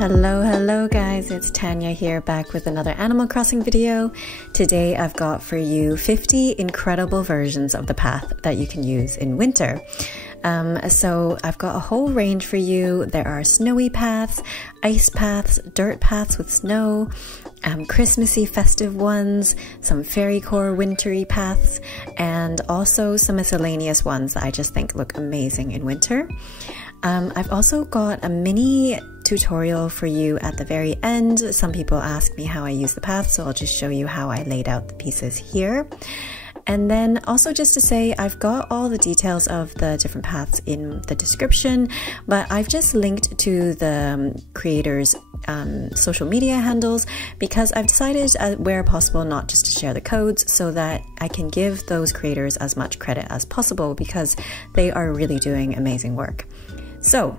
Hello guys, it's Tanya here, back with another Animal Crossing video. Today I've got for you 50 incredible versions of the path that you can use in winter. So I've got a whole range for you. There are snowy paths, ice paths, dirt paths with snow, Christmassy festive ones, some Fairycore wintry paths, and also some miscellaneous ones that I just think look amazing in winter. I've also got a mini tutorial for you at the very end. Some people ask me how I use the path, so I'll just show you how I laid out the pieces here. And then also just to say, I've got all the details of the different paths in the description, but I've just linked to the creators' social media handles because I've decided where possible not just to share the codes so that I can give those creators as much credit as possible because they are really doing amazing work. So,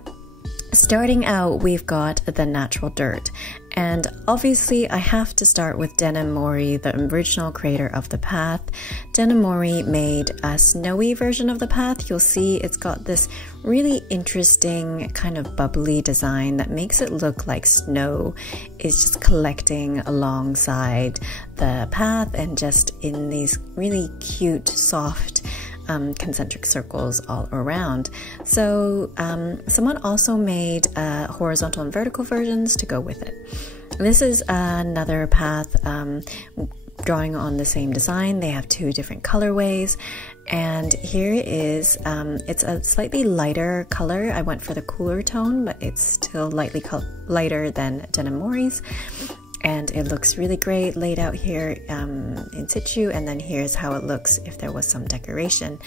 starting out, we've got the natural dirt, and obviously I have to start with Denim Mori, the original creator of the path. Denim Mori made a snowy version of the path. You'll see it's got this really interesting kind of bubbly design that makes it look like snow is just collecting alongside the path and just in these really cute, soft concentric circles all around. So someone also made horizontal and vertical versions to go with it. This is another path drawing on the same design. They have two different colorways, and here is it's a slightly lighter color. I went for the cooler tone, but it's still lightly lighter than Denim Mori's. And it looks really great laid out here in situ, and then here's how it looks if there was some decoration.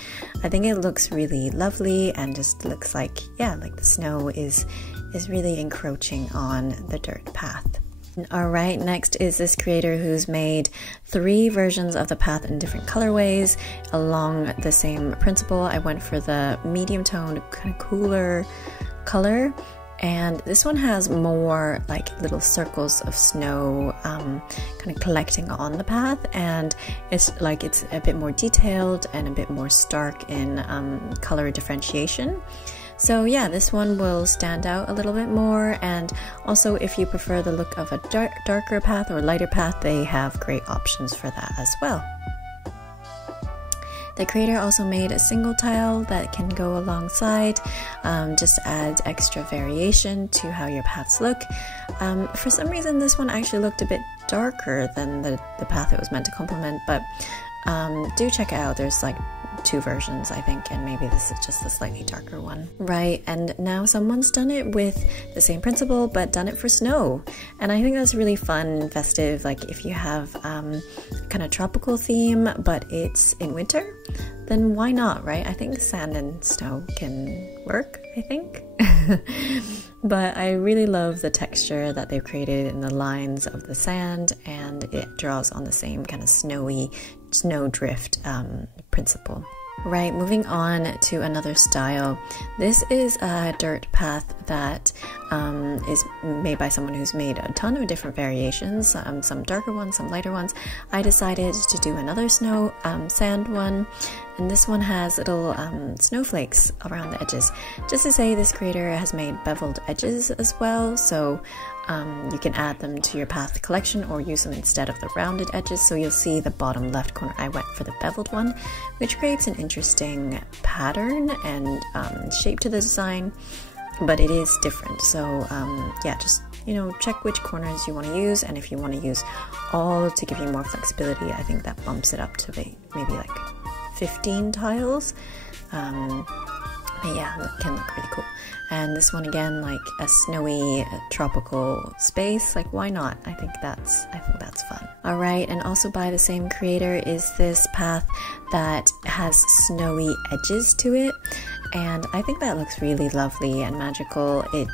I think it looks really lovely and just looks like, yeah, like the snow is really encroaching on the dirt path. Alright, next is this creator who's made 3 versions of the path in different colorways along the same principle. I went for the medium toned, kind of cooler color. And this one has more like little circles of snow kind of collecting on the path, and it's a bit more detailed and a bit more stark in color differentiation. So yeah, this one will stand out a little bit more, and also if you prefer the look of a darker path or lighter path, they have great options for that as well. The creator also made a single tile that can go alongside, just to add extra variation to how your paths look. For some reason this one actually looked a bit darker than the path it was meant to complement, but do check it out. There's like 2 versions, I think, and maybe this is just a slightly darker one. Right, and now someone's done it with the same principle but done it for snow, and I think that's really fun and festive. Like if you have kind of tropical theme but it's in winter, then why not, right? I think sand and snow can work, I think. But I really love the texture that they've created in the lines of the sand, and it draws on the same kind of snowy snowdrift principle. Right, moving on to another style. This is a dirt path that is made by someone who's made a ton of different variations, some darker ones, some lighter ones. I decided to do another sand one, and this one has little snowflakes around the edges. Just to say, this creator has made beveled edges as well, so you can add them to your path collection or use them instead of the rounded edges. So you'll see the bottom left corner, I went for the beveled one, which creates an interesting pattern and shape to the design, but it is different. So yeah, just, you know, check which corners you want to use, and if you want to use all to give you more flexibility, I think that bumps it up to maybe like 15 tiles. But yeah, it can look really cool. And this one again, like a snowy tropical space, like why not? I think that's fun. All right, and also by the same creator is this path that has snowy edges to it, and I think that looks really lovely and magical. It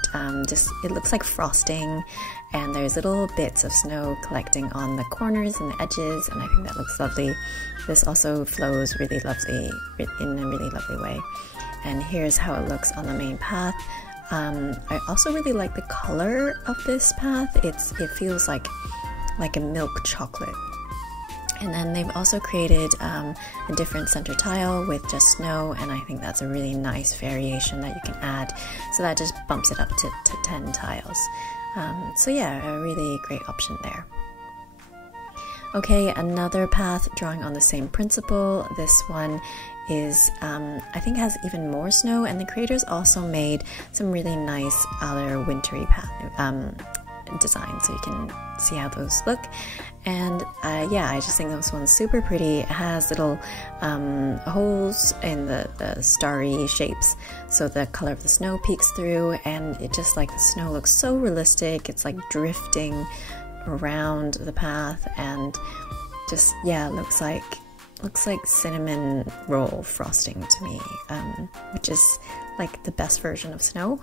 looks like frosting, and there's little bits of snow collecting on the corners and the edges, and I think that looks lovely. This also flows really lovely in a really lovely way. And here's how it looks on the main path. I also really like the color of this path. It feels like a milk chocolate. And then they've also created a different center tile with just snow, and I think that's a really nice variation that you can add. So that just bumps it up to 10 tiles. So yeah, a really great option there. Okay, another path drawing on the same principle. This one is, I think has even more snow, and the creators also made some really nice other wintry designs, so you can see how those look. And yeah, I just think this one's super pretty. It has little holes in the starry shapes, so the color of the snow peeks through, and it just like the snow looks so realistic. It's like drifting around the path, and just, yeah, looks like cinnamon roll frosting to me, which is like the best version of snow.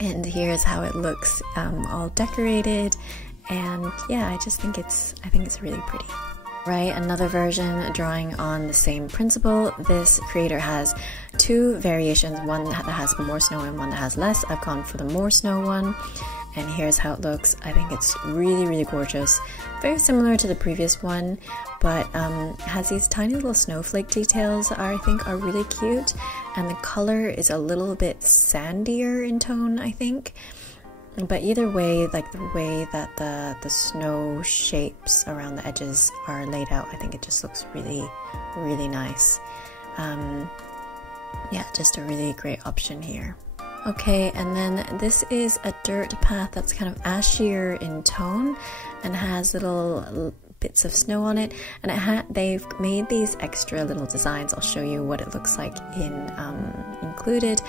And here's how it looks all decorated, and yeah, I think it's really pretty. Right, another version drawing on the same principle. This creator has two variations, one that has more snow and one that has less. I've gone for the more snow one, and here's how it looks. I think it's really, really gorgeous. Very similar to the previous one, but has these tiny little snowflake details that I think are really cute, and the color is a little bit sandier in tone, I think. But either way, like the way that the snow shapes around the edges are laid out, I think it just looks really, really nice. Yeah, just a really great option here. Okay, and then this is a dirt path that's kind of ashier in tone and has little bits of snow on it, and they've made these extra little designs. I'll show you what it looks like in included,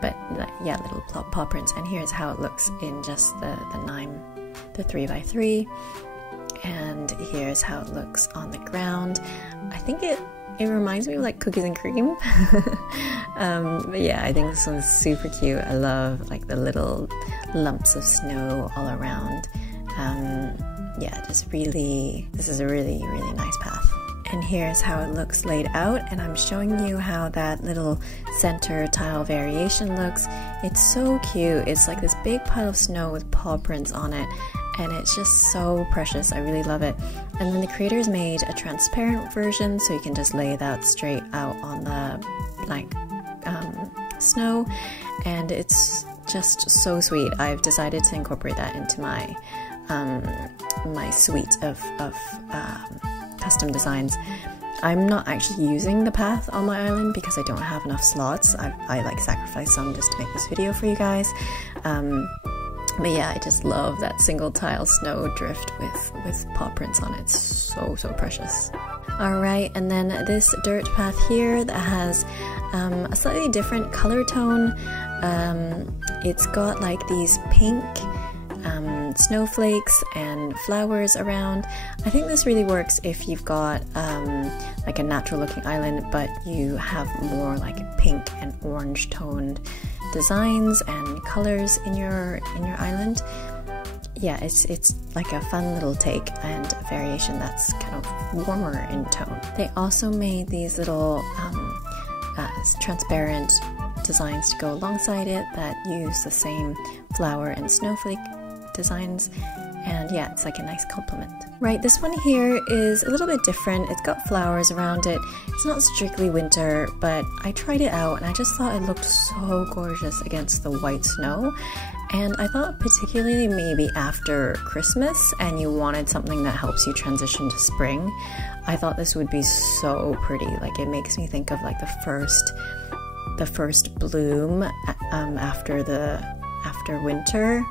but yeah, little paw prints. And here's how it looks in just the 3x3, and here's how it looks on the ground. I think it reminds me of like cookies and cream. But yeah, I think this one's super cute. I love like the little lumps of snow all around. Yeah, this is a really, really nice path. And here's how it looks laid out, and I'm showing you how that little center tile variation looks. It's so cute. It's like this big pile of snow with paw prints on it, and it's just so precious. I really love it. And then the creators made a transparent version, so you can just lay that straight out on the like snow, and it's just so sweet. I've decided to incorporate that into my my suite of custom designs. I'm not actually using the path on my island because I don't have enough slots. I like sacrificed some just to make this video for you guys. But yeah, I just love that single tile snow drift with paw prints on it. It's so, so precious. Alright, and then this dirt path here that has a slightly different color tone. It's got like these pink snowflakes and flowers around. I think this really works if you've got like a natural looking island, but you have more like pink and orange toned designs and colors in your island. Yeah, it's like a fun little take and a variation that's kind of warmer in tone. They also made these little transparent designs to go alongside it that use the same flower and snowflake designs, and yeah, it's like a nice complement. Right, this one here is a little bit different. It's got flowers around it. It's not strictly winter, but I tried it out and I just thought it looked so gorgeous against the white snow. And I thought particularly maybe after Christmas and you wanted something that helps you transition to spring, I thought this would be so pretty. Like, it makes me think of like the first bloom after winter,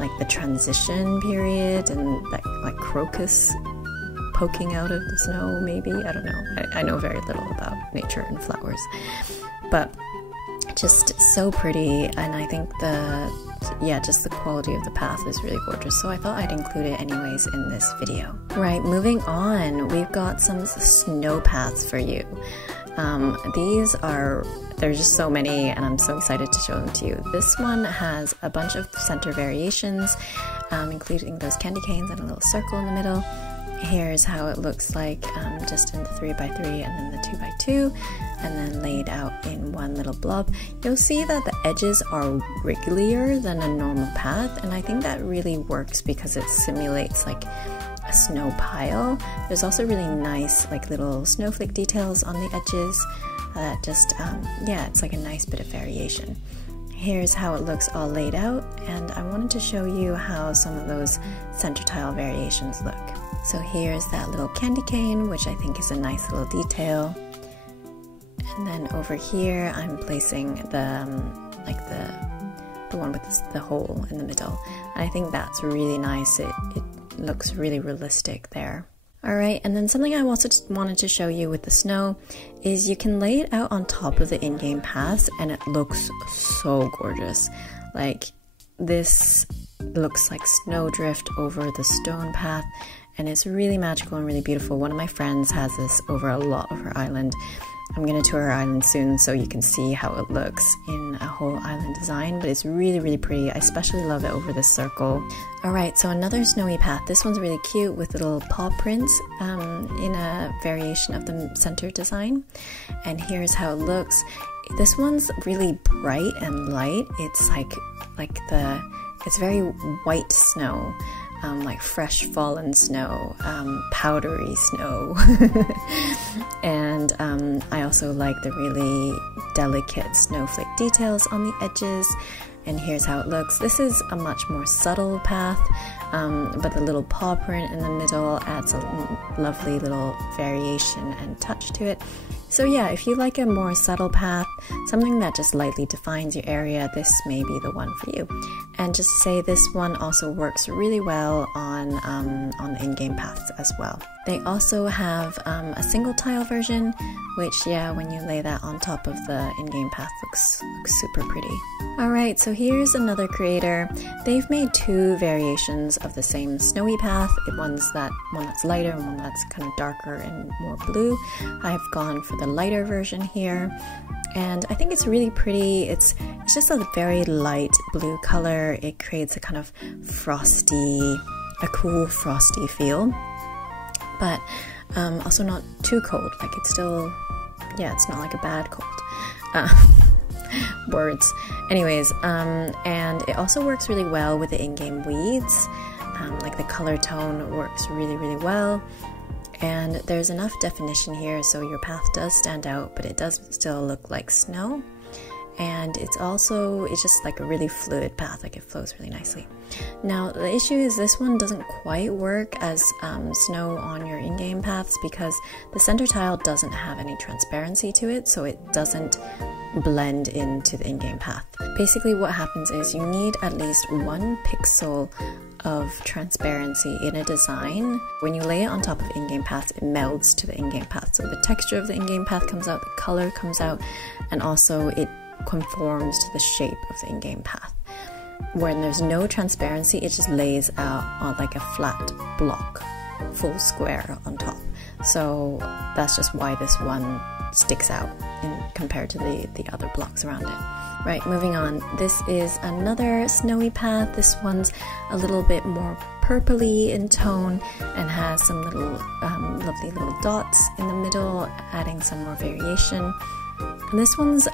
like the transition period, and like crocus poking out of the snow, maybe. I don't know. I know very little about nature and flowers, but just so pretty. And I think just the quality of the path is really gorgeous, so I thought I'd include it anyways in this video. Right, moving on, we've got some snow paths for you. There's just so many, and I'm so excited to show them to you. This one has a bunch of center variations, including those candy canes and a little circle in the middle. Here's how it looks like just in the 3x3 and then the 2x2, and then laid out in one little blob. You'll see that the edges are wrigglier than a normal path, and I think that really works because it simulates like a snow pile. There's also really nice like little snowflake details on the edges that just, yeah, it's like a nice bit of variation. Here's how it looks all laid out, and I wanted to show you how some of those center tile variations look. So here's that little candy cane, which I think is a nice little detail. And then over here, I'm placing the one with the hole in the middle. And I think that's really nice. It looks really realistic there. All right, and then something I also wanted to show you with the snow is you can lay it out on top of the in-game paths, and it looks so gorgeous. Like, this looks like snowdrift over the stone path, and it's really magical and really beautiful. One of my friends has this over a lot of her island. I'm going to tour her island soon so you can see how it looks in a whole island design, but it's really, really pretty. I especially love it over this circle. Alright, so another snowy path. This one's really cute with little paw prints in a variation of the center design. And here's how it looks. This one's really bright and light. It's it's very white snow. Like fresh fallen snow, powdery snow. And I also like the really delicate snowflake details on the edges. And here's how it looks. This is a much more subtle path, but the little paw print in the middle adds a lovely little variation and touch to it. So yeah, if you like a more subtle path, something that just lightly defines your area, this may be the one for you. And just to say, this one also works really well on the in-game paths as well. They also have a single tile version, which, yeah, when you lay that on top of the in-game path, looks super pretty. Alright, so here's another creator. They've made two variations of the same snowy path. One that's lighter and one that's kind of darker and more blue. I've gone for the lighter version here, and I think it's really pretty. It's just a very light blue color. It creates a kind of a cool frosty feel, but also not too cold. Like, it's still, yeah, it's not like a bad cold. Words. Anyways, and it also works really well with the in-game weeds. Like, the color tone works really, really well. And there's enough definition here so your path does stand out, but it does still look like snow. And it's just like a really fluid path, like it flows really nicely. Now, the issue is this one doesn't quite work as snow on your in-game paths because the center tile doesn't have any transparency to it, so it doesn't blend into the in-game path. Basically what happens is you need at least 1 pixel of transparency in a design. When you lay it on top of in-game paths, it melds to the in-game path. So the texture of the in-game path comes out, the color comes out, and also it conforms to the shape of the in-game path. When there's no transparency, it just lays out on like a flat block, full square on top. So that's just why this one sticks out compared to the other blocks around it. Right, moving on. This is another snowy path. This one's a little bit more purpley in tone and has some little lovely little dots in the middle, adding some more variation. And this one's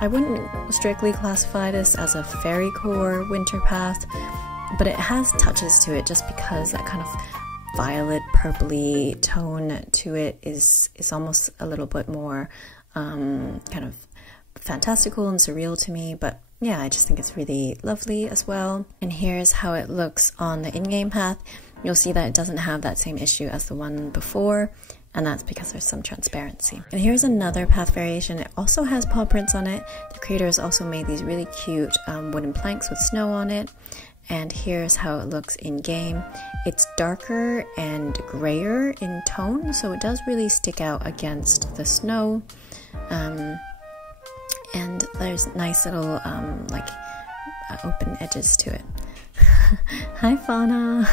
I wouldn't strictly classify this as a Fairycore winter path, but it has touches to it just because that kind of violet purpley tone to it is almost a little bit more kind of fantastical and surreal to me. But yeah, I just think it's really lovely as well. And here's how it looks on the in-game path. You'll see that it doesn't have that same issue as the one before, and that's because there's some transparency. And here's another path variation. It also has paw prints on it. The creators also made these really cute wooden planks with snow on it. And here's how it looks in game. It's darker and grayer in tone, so it does really stick out against the snow. And there's nice little open edges to it. Hi, Fauna.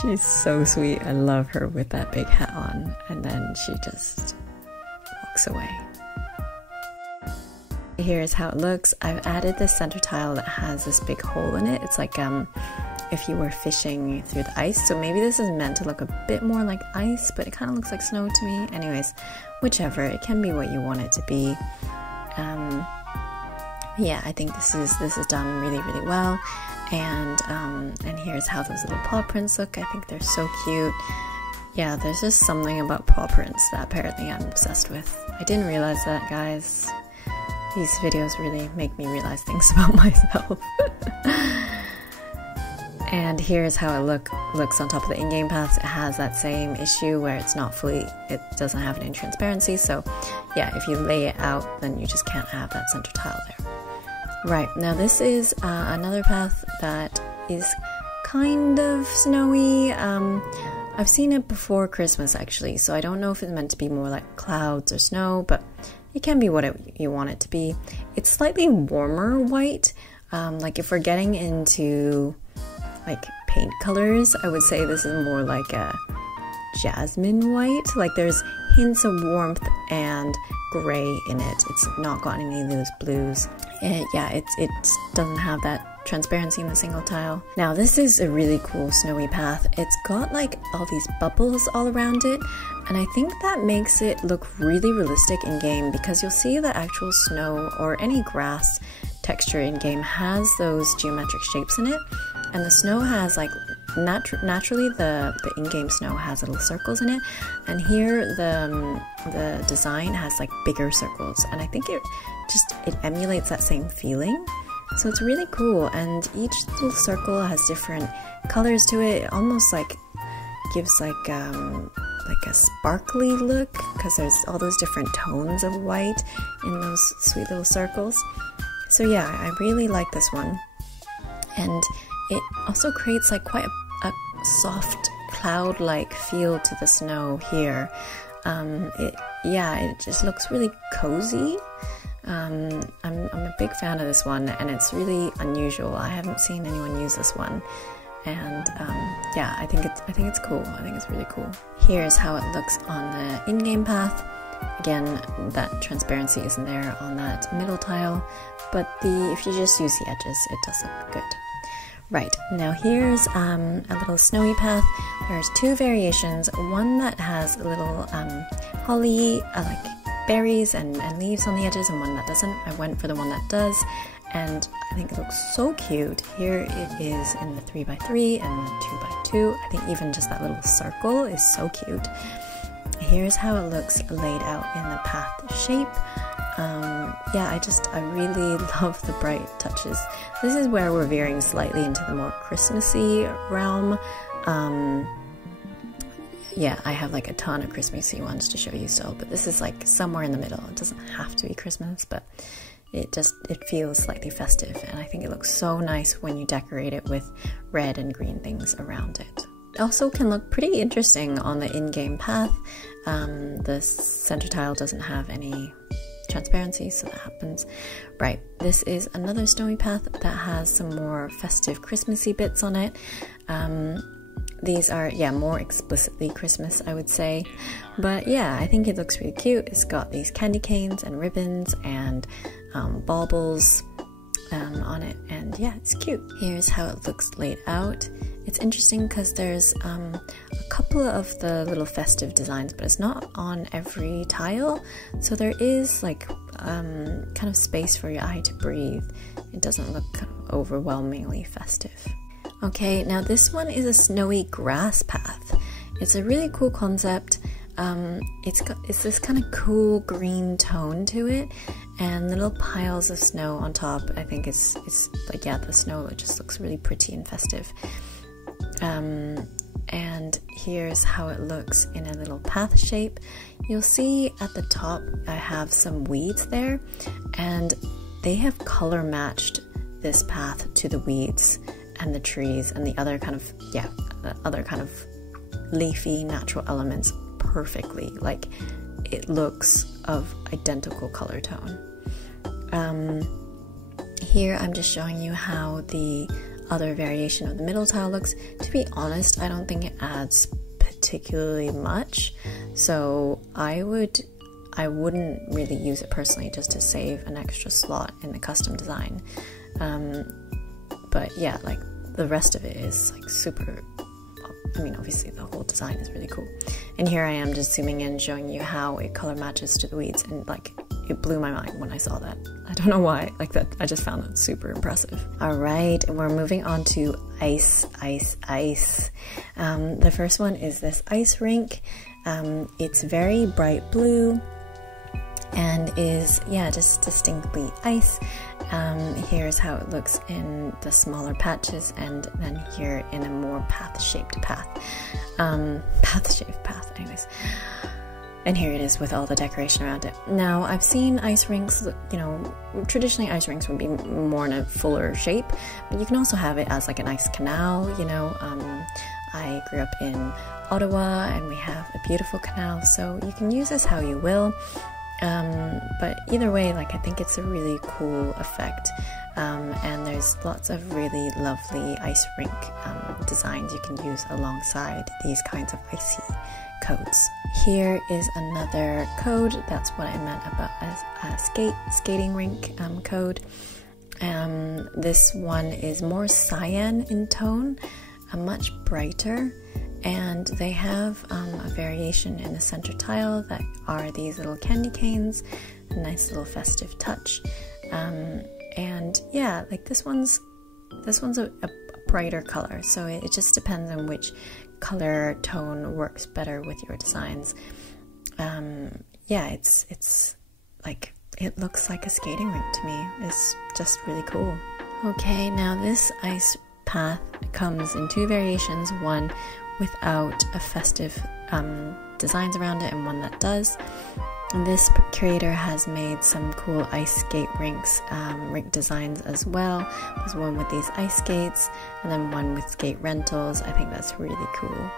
She's so sweet. I love her with that big hat on, and then she just walks away. Here's how it looks. I've added this center tile that has this big hole in it. It's like if you were fishing through the ice. So maybe this is meant to look a bit more like ice, but it kind of looks like snow to me. Anyways, whichever. It can be what you want it to be. Yeah, I think this is done really, really well. And here's how those little paw prints look. I think they're so cute. Yeah, there's just something about paw prints that apparently I'm obsessed with. I didn't realize that, guys. These videos really make me realize things about myself. And here's how it looks on top of the in-game paths. It has that same issue where it's not fully, it doesn't have any transparency. So yeah, if you lay it out, then you just can't have that center tile there. Right, now this is another path that is kind of snowy. I've seen it before Christmas actually, so I don't know if it's meant to be more like clouds or snow, but it can be what you want it to be. It's slightly warmer white. Like if we're getting into like paint colors, I would say this is more like a jasmine white. Like there's hints of warmth and gray in it. It's not got any of those blues. And yeah, it doesn't have that transparency in the single tile. Now this is a really cool snowy path. It's got like all these bubbles all around it, and I think that makes it look really realistic in game, because you'll see the actual snow or any grass texture in game has those geometric shapes in it, and the snow has like naturally the in-game snow has little circles in it, and here the design has like bigger circles, and I think it emulates that same feeling. So it's really cool, and each little circle has different colors to it. It almost like gives like a sparkly look, because there's all those different tones of white in those sweet little circles. So yeah, I really like this one, and it also creates like quite a soft cloud-like feel to the snow here. It just looks really cozy. I'm a big fan of this one, and it's really unusual. I haven't seen anyone use this one, and yeah, I think it's cool. I think it's really cool. Here's how it looks on the in-game path. Again, that transparency isn't there on that middle tile, but if you just use the edges, it does look good. Right, now here's a little snowy path. There's two variations, one that has a little holly, like berries and leaves on the edges, and one that doesn't. I went for the one that does, and I think it looks so cute. Here it is in the 3x3 and the 2x2. I think even just that little circle is so cute. Here's how it looks laid out in the path shape. Yeah, I really love the bright touches. This is where we're veering slightly into the more Christmassy realm. Yeah, I have like a ton of Christmassy ones to show you still, but this is like somewhere in the middle. It doesn't have to be Christmas, but it feels slightly festive, and I think it looks so nice when you decorate it with red and green things around it. It also can look pretty interesting on the in-game path. The center tile doesn't have any transparency, so that happens. Right, this is another snowy path that has some more festive Christmassy bits on it. These are, yeah, more explicitly Christmas, I would say. But yeah, I think it looks really cute. It's got these candy canes and ribbons and baubles on it, and yeah, it's cute. Here's how it looks laid out. It's interesting because there's a couple of the little festive designs, but it's not on every tile, so there is like kind of space for your eye to breathe. It doesn't look overwhelmingly festive. Okay, now this one is a snowy grass path. It's a really cool concept. It's this kind of cool green tone to it, and little piles of snow on top. I think it's like, yeah, the snow just looks really pretty and festive. And here's how it looks in a little path shape. You'll see at the top I have some weeds there, and they have color matched this path to the weeds and the trees and the other kind of leafy natural elements perfectly. Like, it looks of identical color tone. Here I'm just showing you how the other variation of the middle tile looks. To be honest, I don't think it adds particularly much, so I wouldn't really use it personally, just to save an extra slot in the custom design. But yeah, like the rest of it is like super, I mean, obviously the whole design is really cool. And here I am just zooming in, showing you how it color matches to the weeds, and like it blew my mind when I saw that. I don't know why, like that, I just found that super impressive. All right, we're moving on to ice. The first one is this ice rink. It's very bright blue and is, yeah, just distinctly ice. Here's how it looks in the smaller patches, and then here in a more path-shaped path. Path-shaped path, anyways. And here it is with all the decoration around it. Now, I've seen ice rinks, you know, traditionally ice rinks would be more in a fuller shape, but you can also have it as like an ice canal, you know. I grew up in Ottawa and we have a beautiful canal, so you can use this how you will. But either way, like, I think it's a really cool effect. And there's lots of really lovely ice rink designs you can use alongside these kinds of icy codes. Here is another code. That's what I meant about a skating rink code. This one is more cyan in tone, much brighter, and they have a variation in the center tile that are these little candy canes, a nice little festive touch. And yeah, like this one's a brighter color, so it just depends on which color tone works better with your designs. Yeah, it's like, it looks like a skating rink to me. It's just really cool. Okay, now this ice path comes in two variations, one without a festive designs around it and one that does. And this creator has made some cool ice skate rinks, rink designs as well. There's one with these ice skates and then one with skate rentals. I think that's really cool.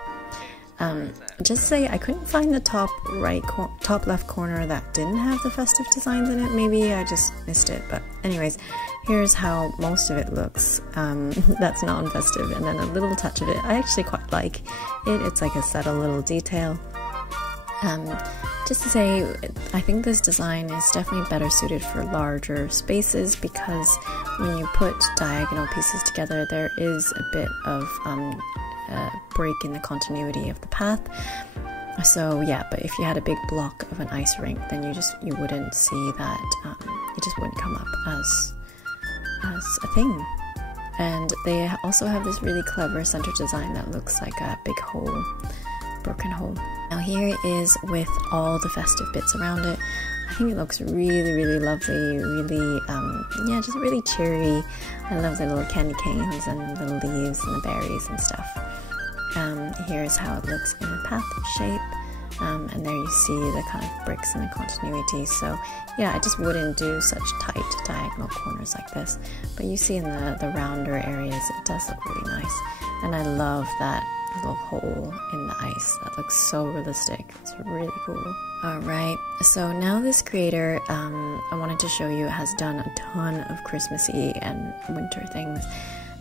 Just to say, I couldn't find the top left corner that didn't have the festive designs in it. Maybe I just missed it, but anyways, here's how most of it looks. That's non-festive, and then a little touch of it I actually quite like it. It's like a subtle little detail. Just to say, I think this design is definitely better suited for larger spaces, because when you put diagonal pieces together, there is a bit of break in the continuity of the path. So yeah, but if you had a big block of an ice rink, then you wouldn't see that. It just wouldn't come up as a thing. And they also have this really clever center design that looks like a big hole, broken hole. Now here is with all the festive bits around it. I think it looks really, really lovely, really, yeah, just really cheery. I love the little candy canes and the little leaves and the berries and stuff. Here's how it looks in the path shape, and there you see the kind of bricks and the continuity. So yeah, I just wouldn't do such tight diagonal corners like this, but you see in the rounder areas it does look really nice, and I love that little hole in the ice. That looks so realistic. It's really cool. Alright, so now this creator, I wanted to show you, has done a ton of Christmassy and winter things.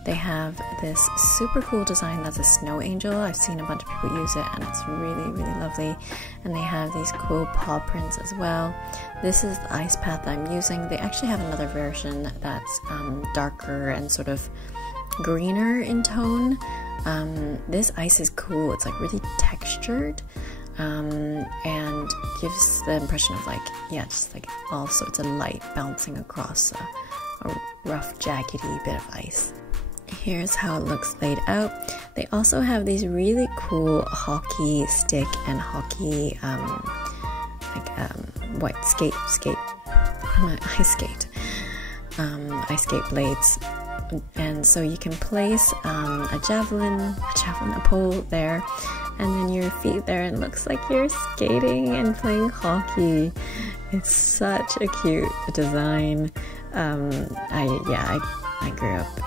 They have this super cool design that's a snow angel. I've seen a bunch of people use it and it's really, really lovely. And they have these cool paw prints as well. This is the ice path I'm using. They actually have another version that's darker and sort of greener in tone. This ice is cool. It's like really textured, and gives the impression of like, yeah, just like all sorts of light bouncing across a rough, jaggedy bit of ice. Here's how it looks laid out. They also have these really cool hockey stick and hockey what ice skate blades. And so you can place a pole there, and then your feet there, and it looks like you're skating and playing hockey. It's such a cute design. I grew up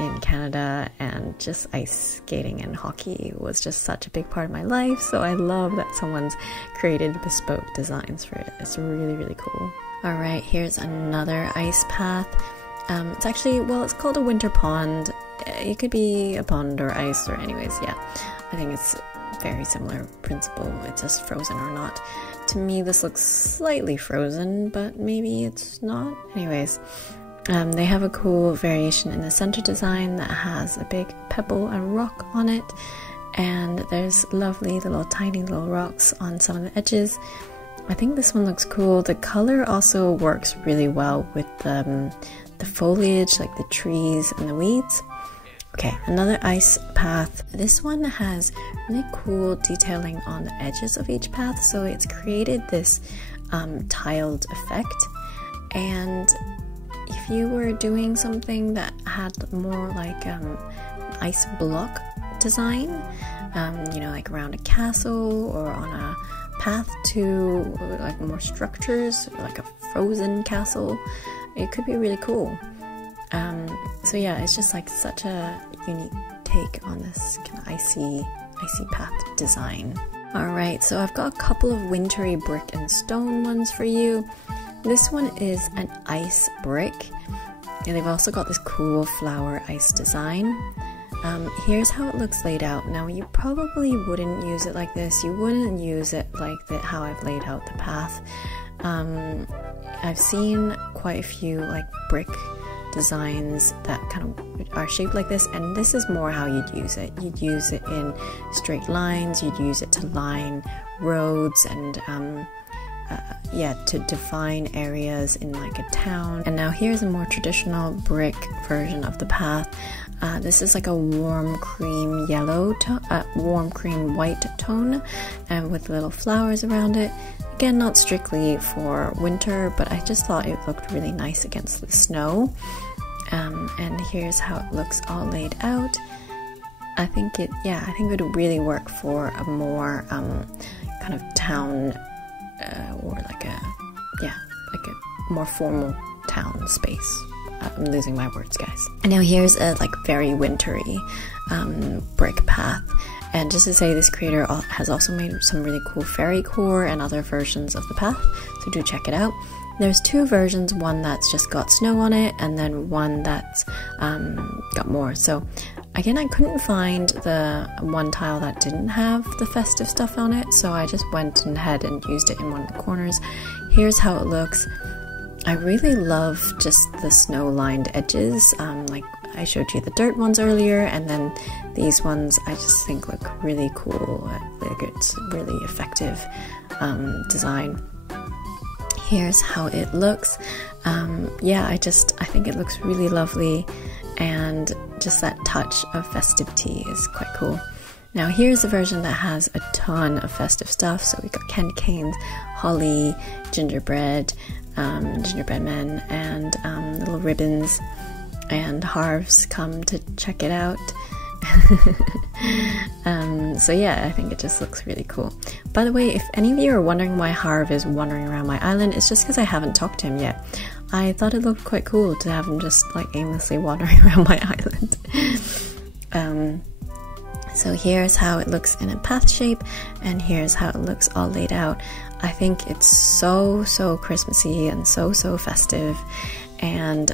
in Canada, and just ice skating and hockey was just such a big part of my life, so I love that someone's created bespoke designs for it. It's really, really cool. Alright, here's another ice path. It's actually, well, it's called a winter pond. It could be a pond or ice, or anyways, yeah. I think it's very similar principle. It's just frozen or not. To me, this looks slightly frozen, but maybe it's not. Anyways, they have a cool variation in the center design that has a big pebble and rock on it, and there's lovely little tiny little rocks on some of the edges. I think this one looks cool. The color also works really well with the foliage, like the trees and the weeds. Okay, another ice path. This one has really cool detailing on the edges of each path, so it's created this tiled effect. And if you were doing something that had more like ice block design, you know, like around a castle or on a path to like more structures, like a frozen castle, it could be really cool. So yeah, it's just like such a unique take on this kind of icy path design. Alright, so I've got a couple of wintry brick and stone ones for you. This one is an ice brick, and they've also got this cool flower ice design. Here's how it looks laid out. Now, you probably wouldn't use it like this. You wouldn't use it like how I've laid out the path. I've seen quite a few like brick designs that kind of are shaped like this, and this is more how you'd use it. You'd use it in straight lines, you'd use it to line roads and yeah, to define areas in like a town. And now here's a more traditional brick version of the path. This is like a warm cream yellow warm cream white tone, and with little flowers around it. Again, not strictly for winter, but I just thought it looked really nice against the snow. And here's how it looks all laid out. I think it would really work for a more kind of town or like a more formal town space. I'm losing my words, guys. And now here's a like very wintry brick path. And just to say, this creator has also made some really cool Fairycore and other versions of the path, so do check it out. There's two versions, one that's just got snow on it, and then one that's got more. So again, I couldn't find the one tile that didn't have the festive stuff on it, so I just went ahead and used it in one of the corners. Here's how it looks. I really love just the snow-lined edges, like I showed you the dirt ones earlier, and then these ones I just think look really cool. Like it's really effective design. Here's how it looks. Yeah, I think it looks really lovely, and just that touch of festivity is quite cool. Now here's a version that has a ton of festive stuff. So we got candy canes, holly, gingerbread men, and little ribbons, and Harves come to check it out. So yeah, I think it just looks really cool. By the way, if any of you are wondering why Harv is wandering around my island, it's just because I haven't talked to him yet. I thought it looked quite cool to have him just like aimlessly wandering around my island. So here's how it looks in a path shape, and here's how it looks all laid out. I think it's so Christmassy and so festive, and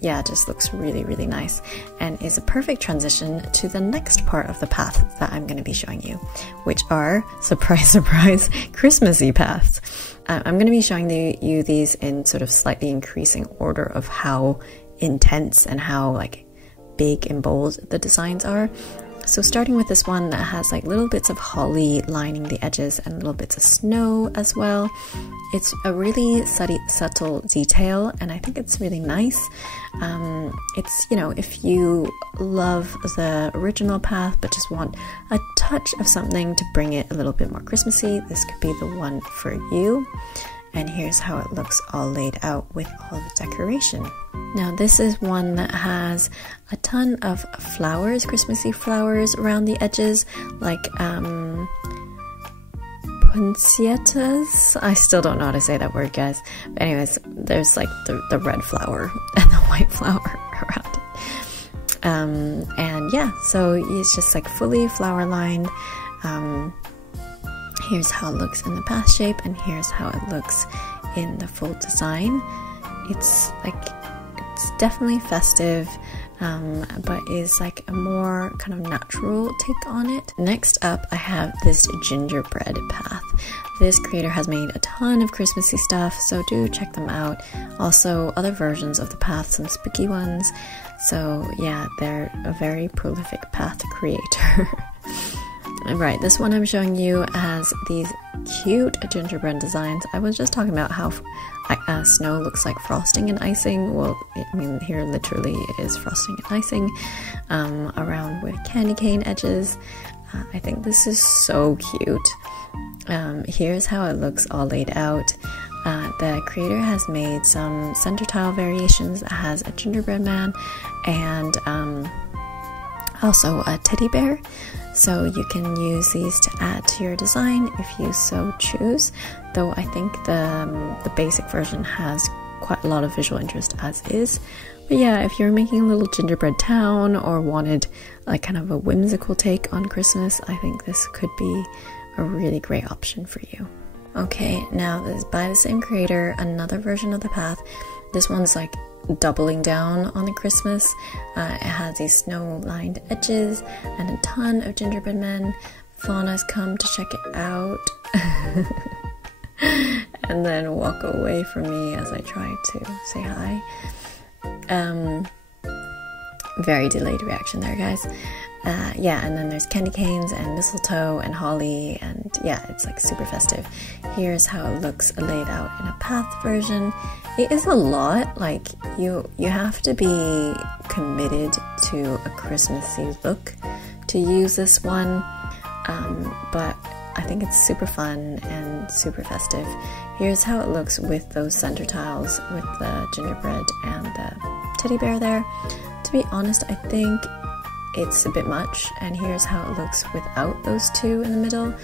yeah, it just looks really nice, and is a perfect transition to the next part of the path that I'm going to be showing you, which are, surprise surprise, Christmassy paths. I'm going to be showing you these in sort of slightly increasing order of how intense and how like big and bold the designs are. So starting with this one that has like little bits of holly lining the edges and little bits of snow as well. It's a really subtle detail, and I think it's really nice. It's, you know, if you love the original path but just want a touch of something to bring it a little bit more Christmassy, this could be the one for you. And here's how it looks all laid out with all the decoration. Now this is one that has a ton of flowers, Christmassy flowers around the edges, like poinsettias. I still don't know how to say that word, guys. But anyways, there's like the red flower and the white flower around it. And yeah, so it's just like fully flower lined. Here's how it looks in the path shape, and here's how it looks in the full design. It's definitely festive, but is like a more kind of natural take on it. Next up, I have this gingerbread path. This creator has made a ton of Christmassy stuff, so do check them out. Also, other versions of the path, some spooky ones. So yeah, they're a very prolific path creator. Right, this one I'm showing you has these cute gingerbread designs. I was just talking about how snow looks like frosting and icing. Well, I mean, here literally it is frosting and icing around with candy cane edges. I think this is so cute. Here's how it looks all laid out. The creator has made some center tile variations that has a gingerbread man and also a teddy bear. So you can use these to add to your design if you so choose, though I think the basic version has quite a lot of visual interest as is. But yeah, if you're making a little gingerbread town or wanted like kind of a whimsical take on Christmas, I think this could be a really great option for you. Okay, now this is by the same creator, another version of the path. This one's like doubling down on the Christmas. It has these snow-lined edges and a ton of gingerbread men. Fauna's come to check it out and then walk away from me as I try to say hi. Very delayed reaction there, guys. Yeah, and then there's candy canes and mistletoe and holly, and yeah, it's like super festive. Here's how it looks laid out in a path version. It is a lot, like you have to be committed to a Christmassy look to use this one, but I think it's super fun and super festive. Here's how it looks with those center tiles with the gingerbread and the teddy bear there. To be honest, I think it's a bit much, and here's how it looks without those two in the middle,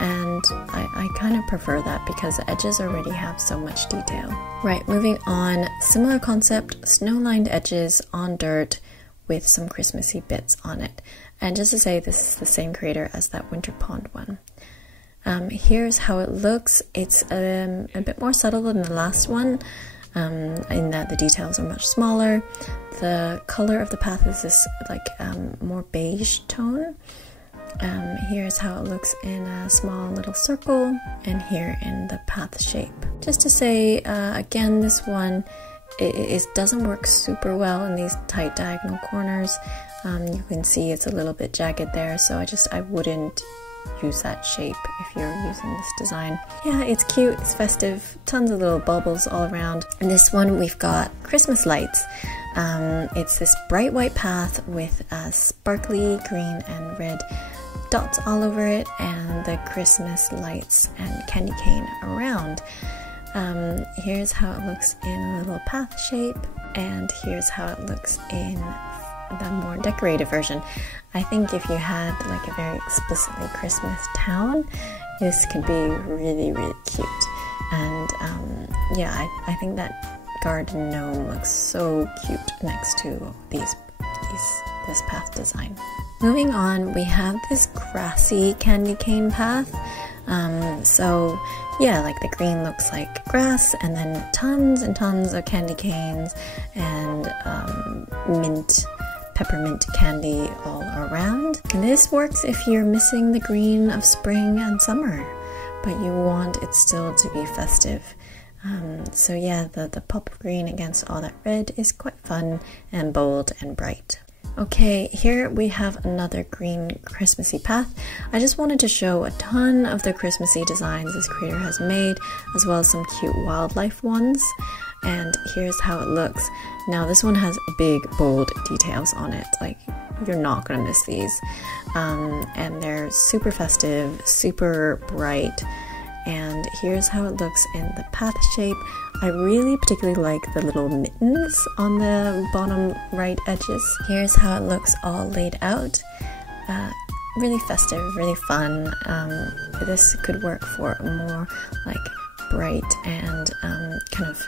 and I kind of prefer that because the edges already have so much detail. Right, moving on, similar concept, snow-lined edges on dirt with some Christmassy bits on it. And just to say, this is the same creator as that Winter Pond one. Here's how it looks. It's a bit more subtle than the last one, in that the details are much smaller. The color of the path is this like more beige tone. Here's how it looks in a small little circle, and here in the path shape. Just to say, again, this one it doesn't work super well in these tight diagonal corners. You can see it's a little bit jagged there, so I wouldn't use that shape if you're using this design. Yeah, it's cute, it's festive, tons of little baubles all around. In this one we've got Christmas lights. It's this bright white path with sparkly green and red dots all over it, and the Christmas lights and candy cane around. Here's how it looks in a little path shape, and here's how it looks in the more decorative version. I think if you had like a very explicitly Christmas town, this could be really, really cute. And yeah, I think that garden gnome looks so cute next to this path design. Moving on, we have this grassy candy cane path. So yeah, like the green looks like grass, and then tons and tons of candy canes and peppermint candy all around. And this works if you're missing the green of spring and summer, but you want it still to be festive. So yeah, the pop green against all that red is quite fun and bold and bright. Okay, here we have another green Christmassy path. I just wanted to show a ton of the Christmassy designs this creator has made, as well as some cute wildlife ones. And here's how it looks. Now this one has big, bold details on it. Like, you're not gonna miss these. And they're super festive, super bright. And here's how it looks in the path shape. I really particularly like the little mittens on the bottom right edges. Here's how it looks all laid out. Really festive, really fun. This could work for a more like bright and kind of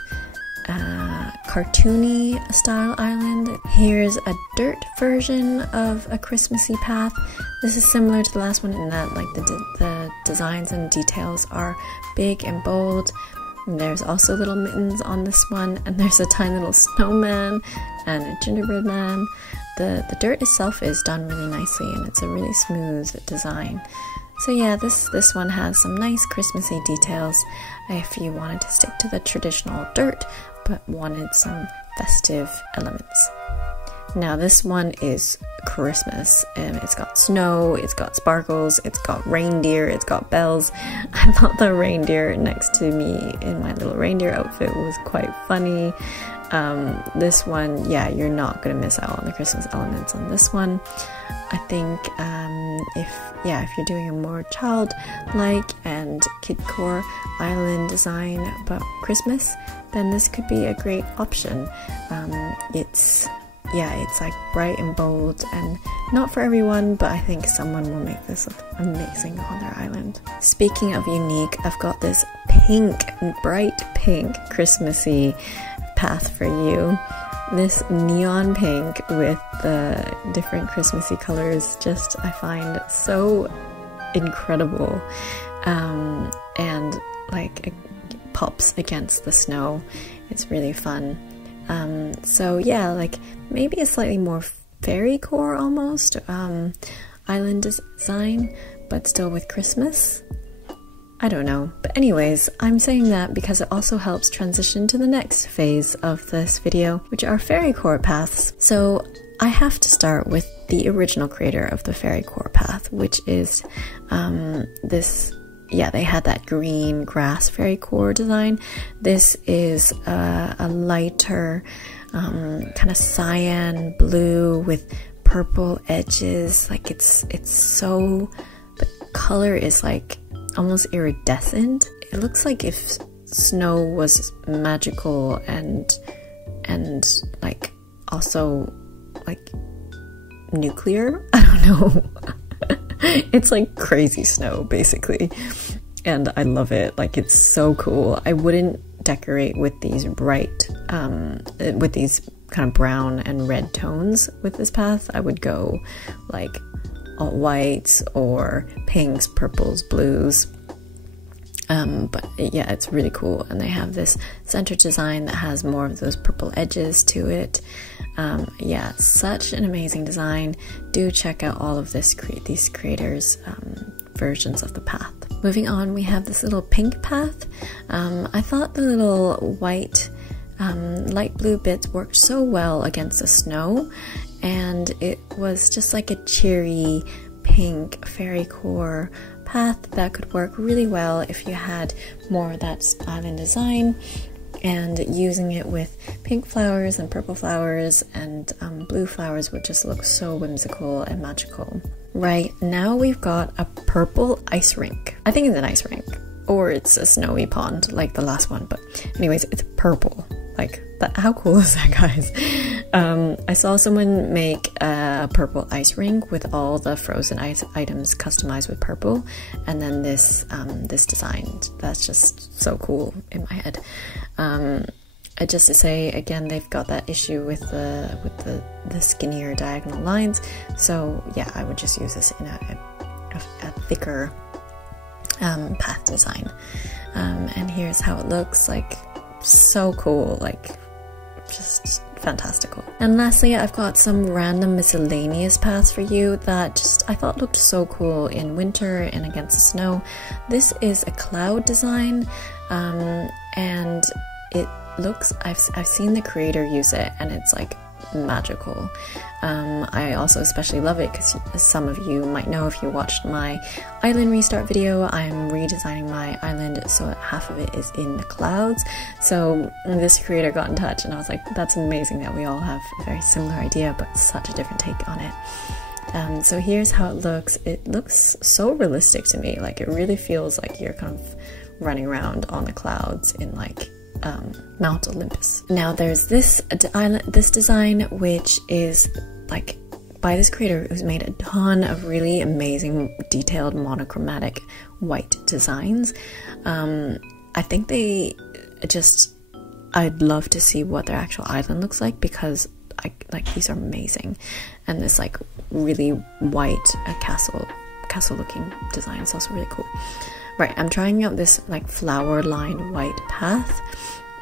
cartoony style island. Here's a dirt version of a Christmassy path. This is similar to the last one in that like the designs and details are big and bold. And there's also little mittens on this one, and there's a tiny little snowman and a gingerbread man. The dirt itself is done really nicely, and it's a really smooth design. So yeah, this one has some nice Christmassy details if you wanted to stick to the traditional dirt but wanted some festive elements. Now this one is Christmas, and it's got snow, it's got sparkles, it's got reindeer, it's got bells. I thought the reindeer next to me in my little reindeer outfit was quite funny. This one, yeah, you're not gonna miss out on the Christmas elements on this one. I think if you're doing a more childlike and kidcore island design about Christmas, then this could be a great option. It's like bright and bold and not for everyone, but I think someone will make this look amazing on their island. Speaking of unique, I've got this bright pink Christmassy path for you. This neon pink with the different Christmassy colors I find so incredible, and like it pops against the snow. It's really fun. So yeah, like maybe a slightly more Fairycore almost island design, but still with Christmas. I don't know. But anyways, I'm saying that because it also helps transition to the next phase of this video, which are Fairycore paths. So I have to start with the original creator of the Fairycore path, which is they had that green grass Fairycore design. This is a lighter kind of cyan blue with purple edges. Like it's so, the color is like almost iridescent. It looks like if snow was magical and like also like nuclear. I don't know. It's like crazy snow basically, and I love it. Like it's so cool. I wouldn't decorate with these bright with these kind of brown and red tones with this path. I would go like all whites or pinks, purples, blues. But yeah, it's really cool, and they have this center design that has more of those purple edges to it. Yeah, such an amazing design. Do check out all of these creators' versions of the path. Moving on, we have this little pink path. I thought the little white, light blue bits worked so well against the snow, and it was just like a cheery pink Fairycore path that could work really well if you had more of that island design, and using it with pink flowers and purple flowers and blue flowers would just look so whimsical and magical. Right, now we've got a purple ice rink. I think it's an ice rink, or it's a snowy pond like the last one, but anyways, it's purple. Like, how cool is that, guys? I saw someone make a purple ice rink with all the frozen ice items customized with purple, and then this design. That's just so cool in my head. Just to say again, they've got that issue with the skinnier diagonal lines. So yeah, I would just use this in a thicker path design. And here's how it looks like. So cool, like just fantastical. And lastly, I've got some random miscellaneous paths for you that I thought looked so cool in winter and against the snow. This is a cloud design, and it looks, I've seen the creator use it, and it's like magical. I also especially love it because some of you might know, if you watched my island restart video, I'm redesigning my island so that half of it is in the clouds. So this creator got in touch, and I was like, that's amazing that we all have a very similar idea but such a different take on it. So here's how it looks. It looks so realistic to me. Like, it really feels like you're kind of running around on the clouds in like Mount Olympus. Now there's this design, which is like by this creator who's made a ton of really amazing detailed monochromatic white designs. I think I'd love to see what their actual island looks like, because these are amazing, and this like really white castle looking design is also really cool. Right, I'm trying out this like flower lined white path.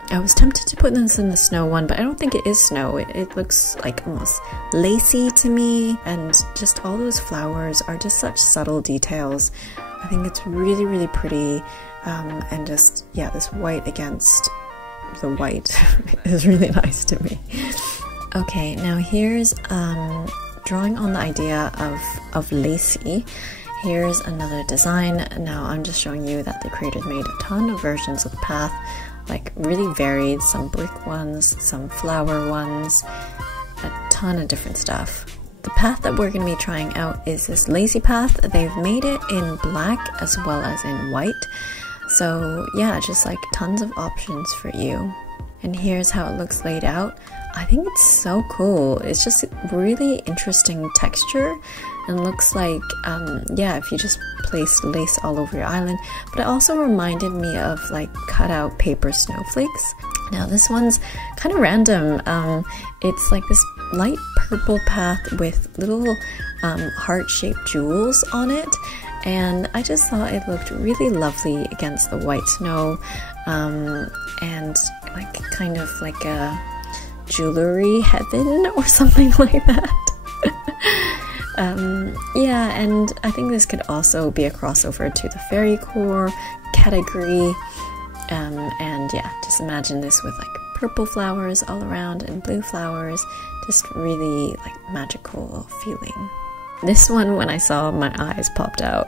I was tempted to put this in the snow one, but I don't think it is snow. It looks like almost lacy to me, and just all those flowers are just such subtle details. I think it's really, really pretty, and just, yeah, this white against the white is really nice to me. Okay, now here's drawing on the idea of lacy. Here's another design. Now I'm just showing you that the creators made a ton of versions of the path, like really varied, some brick ones, some flower ones, a ton of different stuff. The path that we're going to be trying out is this lacy path. They've made it in black as well as in white. So yeah, just like tons of options for you. And here's how it looks laid out. I think it's so cool. It's just really interesting texture and looks like, yeah, if you just placed lace all over your island. But it also reminded me of like cut out paper snowflakes. Now this one's kind of random. It's like this light purple path with little heart-shaped jewels on it. And I just thought it looked really lovely against the white snow, and like kind of like a jewelry heaven or something like that. Yeah, and I think this could also be a crossover to the Fairycore category. And yeah, just imagine this with like purple flowers all around and blue flowers, just really like magical feeling. This one, when I saw, my eyes popped out.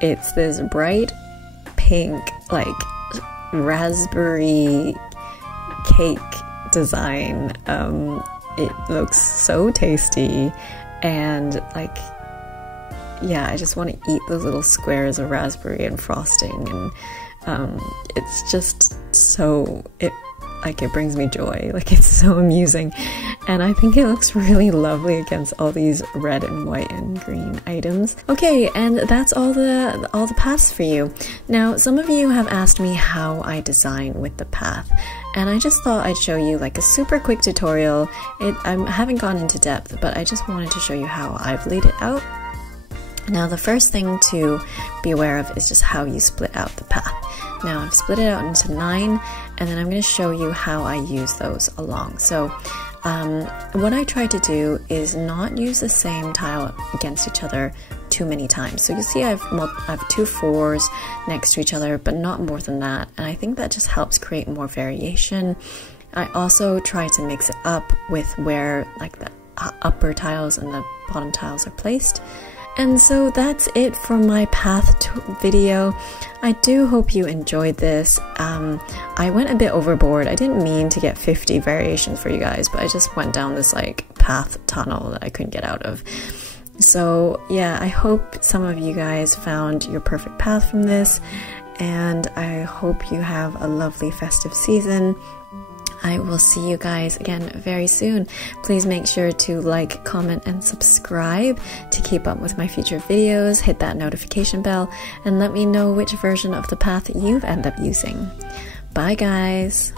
It's this bright pink, like raspberry cake design. It looks so tasty, and like, yeah, I just want to eat those little squares of raspberry and frosting, and it's just so, it brings me joy. Like, it's so amusing, and I think it looks really lovely against all these red and white and green items. Okay, and that's all the paths for you. Now, some of you have asked me how I design with the path, and I just thought I'd show you like a super quick tutorial. I haven't gone into depth, but I just wanted to show you how I've laid it out. Now, the first thing to be aware of is just how you split out the path. Now, I've split it out into 9, and then I'm going to show you how I use those along. So, what I try to do is not use the same tile against each other too many times. So you see I've 2 4s next to each other, but not more than that. And I think that just helps create more variation. I also try to mix it up with where like the upper tiles and the bottom tiles are placed. And so that's it for my path video. I do hope you enjoyed this. I went a bit overboard. I didn't mean to get 50 variations for you guys, but I just went down this like path tunnel that I couldn't get out of. So yeah, I hope some of you guys found your perfect path from this, and I hope you have a lovely festive season. I will see you guys again very soon. Please make sure to like, comment, and subscribe to keep up with my future videos. Hit that notification bell and let me know which version of the path you've ended up using. Bye guys!